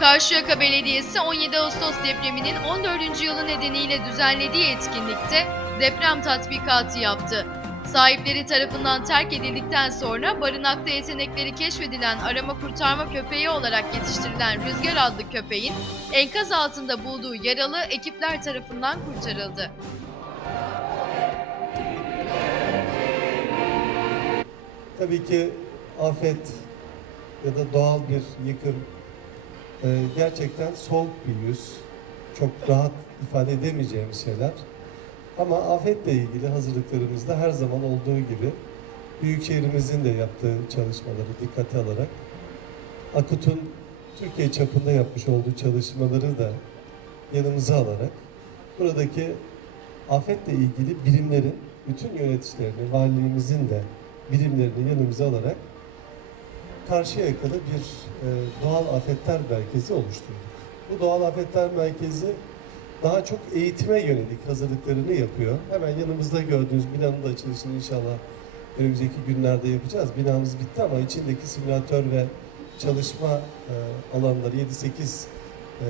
Karşıyaka Belediyesi 17 Ağustos depreminin 14. yılı nedeniyle düzenlediği etkinlikte deprem tatbikatı yaptı. Sahipleri tarafından terk edildikten sonra barınakta yetenekleri keşfedilen arama kurtarma köpeği olarak yetiştirilen Rüzgar adlı köpeğin enkaz altında bulduğu yaralı ekipler tarafından kurtarıldı. Tabii ki afet ya da doğal bir yıkım e, gerçekten soğuk bir yüz. Çok rahat ifade edemeyeceğimiz şeyler. Ama afetle ilgili hazırlıklarımızda her zaman olduğu gibi Büyükşehirimizin de yaptığı çalışmaları dikkate alarak Akut'un Türkiye çapında yapmış olduğu çalışmaları da yanımıza alarak buradaki afetle ilgili birimlerin bütün yöneticilerini, valiliğimizin de birimlerini yanımıza alarak Karşıyaka'da bir e, doğal afetler merkezi oluşturduk. Bu doğal afetler merkezi daha çok eğitime yönelik hazırlıklarını yapıyor. Hemen yanımızda gördüğünüz binanın da açılışını inşallah önümüzdeki günlerde yapacağız. Binamız bitti ama içindeki simülatör ve çalışma e, alanları 7-8 e,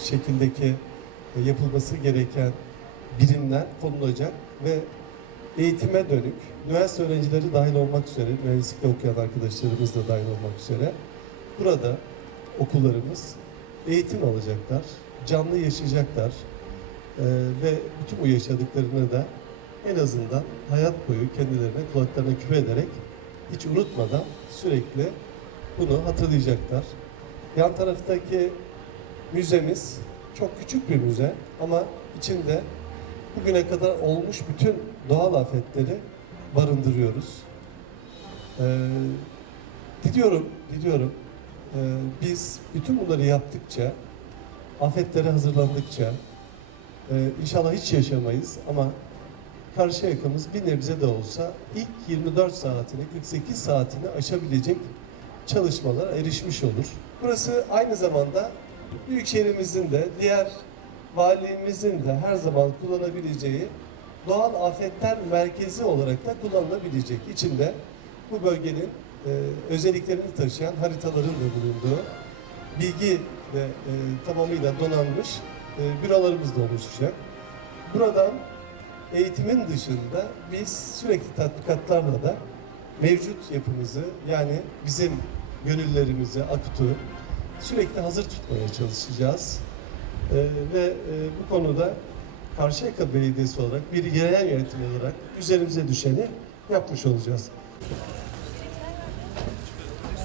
şekildeki yapılması gereken birimler konulacak ve eğitime dönük, üniversite öğrencileri dahil olmak üzere, mühendislikte okuyan arkadaşlarımız da dahil olmak üzere burada okullarımız eğitim alacaklar, canlı yaşayacaklar Ee, ve bütün bu yaşadıklarını da en azından hayat boyu kendilerine kulaklarına küpe ederek hiç unutmadan sürekli bunu hatırlayacaklar. Yan taraftaki müzemiz çok küçük bir müze ama içinde bugüne kadar olmuş bütün doğal afetleri barındırıyoruz. Ee, diliyorum, diliyorum ee, biz bütün bunları yaptıkça, afetlere hazırlandıkça e, inşallah hiç yaşamayız ama karşı yakamız bir nebze de olsa ilk 24 saatini, 48 saatini aşabilecek çalışmalara erişmiş olur. Burası aynı zamanda Büyükşehirimizin de diğer valiliğimizin de her zaman kullanabileceği doğal afetler merkezi olarak da kullanılabilecek. İçinde bu bölgenin e, özelliklerini taşıyan haritaların da bulunduğu bilgi ve e, tamamıyla donanmış e, bürolarımız da oluşacak. Buradan eğitimin dışında biz sürekli tatbikatlarla da mevcut yapımızı yani bizim gönüllerimizi, akutu sürekli hazır tutmaya çalışacağız. Ee, ve e, bu konuda Karşıyaka Belediyesi olarak bir yerel yönetim olarak üzerimize düşeni yapmış olacağız.